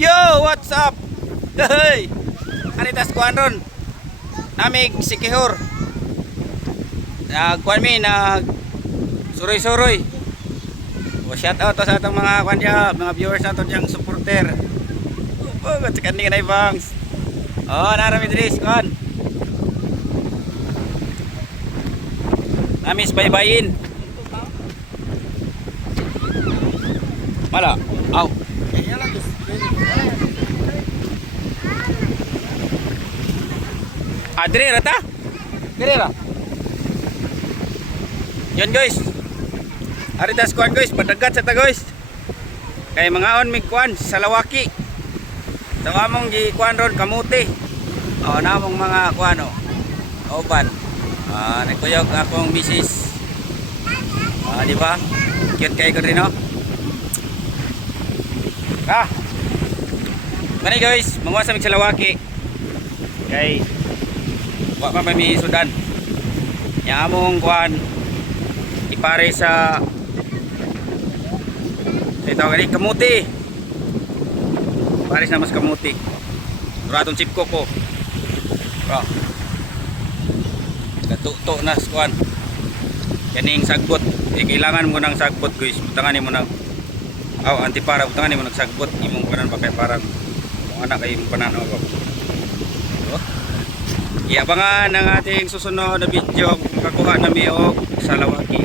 Yo, what's up? Hey! Anitas kuan ron. Namig si Kihor. Nagkuan mi nag suroy-suroy. O shout out sa atong mga kuan diya, mga viewers naton diyang supporter. Oh, gat kani kanay bangs. Oh, narami diri kuan. Namis baybayin. Mala. Rata? Dire ra. Yan guys. Aritas kuan guys, padagat sa ta guys. Kay mga on mig kuan sa lawaki. Sa among gi kuan ron kamuti. Oh, namong mga kuan oh. Oban. Ah, nagkuyog akong misis. Ah, di ba? Cute kay ko rin oh. Ah. Mani guys, manguha sa mig sa lawaki. Kay wa pa may sudan. Yang among kuan ipare sa ito kani kamuti. Pares na mas kamuti. Turatong chip ko po. Bro. Katuto na kuan. Kaning sagbot. Eh, kailangan mo ng sagbot guys. Butangan mo ng aw antipara butangan mo ng sagbot imong kanan pa kay parang anak kay imong pananaw ko. Oh. Iabangan ang ating susunod na video kung kakuha na mi og sa lawaki.